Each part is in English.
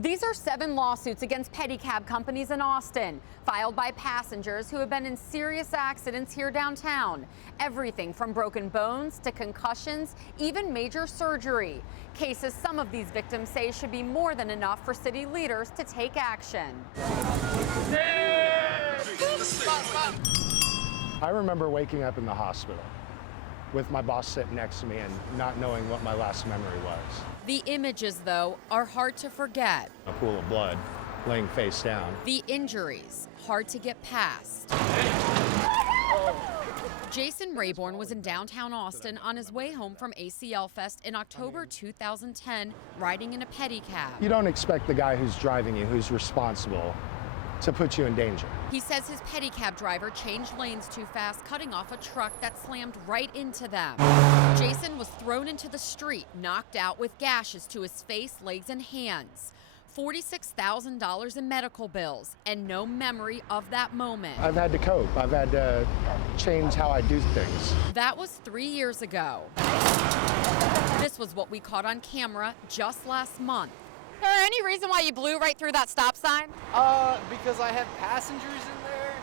These are 7 lawsuits against pedicab companies in Austin, filed by passengers who have been in serious accidents here downtown. Everything from broken bones to concussions, even major surgery. Cases some of these victims say should be more than enough for city leaders to take action. I remember waking up in the hospital with my boss sitting next to me and not knowing what my last memory was. The images, though, are hard to forget. A pool of blood, laying face down. The injuries, hard to get past. Jason Rayborn was in downtown Austin on his way home from ACL Fest in October 2010, riding in a pedicab. You don't expect the guy who's driving you, who's responsible, to put you in danger. He says his pedicab driver changed lanes too fast, cutting off a truck that slammed right into them. Jason was thrown into the street, knocked out with gashes to his face, legs, and hands. $46,000 in medical bills, and no memory of that moment. I've had to cope. I've had to change how I do things. That was 3 years ago. This was what we caught on camera just last month. Is there any reason why you blew right through that stop sign? Because I had passengers in there.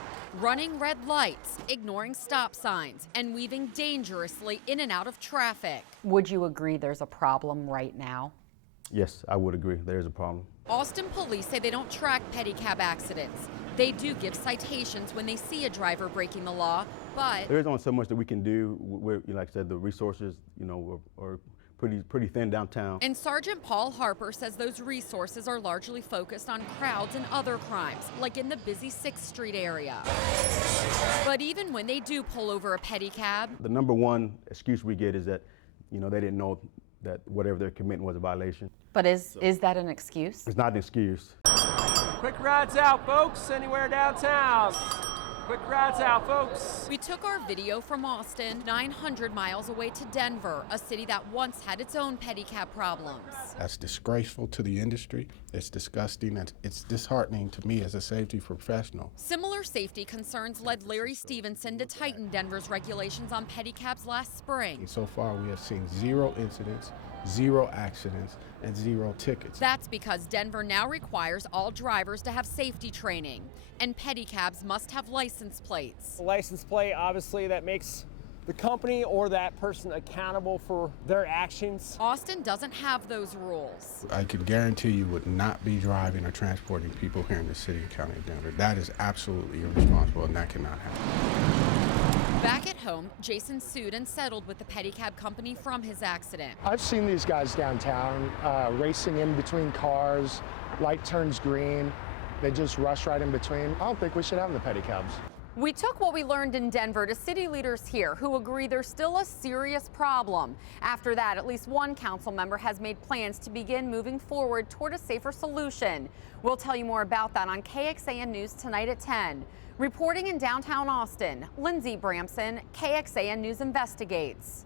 Running red lights, ignoring stop signs, and weaving dangerously in and out of traffic. Would you agree there's a problem right now? Yes, I would agree. There is a problem. Austin police say they don't track pedicab accidents. They do give citations when they see a driver breaking the law, but There is only so much that we can do. Like I said, the resources, are pretty thin downtown. And Sergeant Paul Harper says those resources are largely focused on crowds and other crimes, like in the busy 6th Street area. But even when they do pull over a pedicab, The number one excuse we get is that, they didn't know that whatever they're committing was a violation. But is that an excuse? It's not an excuse. Quick rides out, folks. Anywhere downtown. Quick rides out, folks. we took our video from Austin, 900 miles away to Denver, a city that once had its own pedicab problems. That's disgraceful to the industry. It's disgusting, and it's disheartening to me as a safety professional. Similar safety concerns led Larry Stevenson to tighten Denver's regulations on pedicabs last spring. So far, we have seen 0 incidents, 0 accidents, and 0 tickets. That's because Denver now requires all drivers to have safety training, and pedicabs must have license plates. A license plate, obviously, that makes the company or that person accountable for their actions. Austin doesn't have those rules. I can guarantee you would not be driving or transporting people here in the city and county of Denver. That is absolutely irresponsible, and that cannot happen. Back at home, Jason sued and settled with the pedicab company from his accident. I've seen these guys downtown racing in between cars, light turns green, they just rush right in between. I don't think we should have the pedicabs. We took what we learned in Denver to city leaders here who agree there's still a serious problem. After that, at least one council member has made plans to begin moving forward toward a safer solution. We'll tell you more about that on KXAN News tonight at 10. Reporting in downtown Austin, Lindsay Bramson, KXAN News Investigates.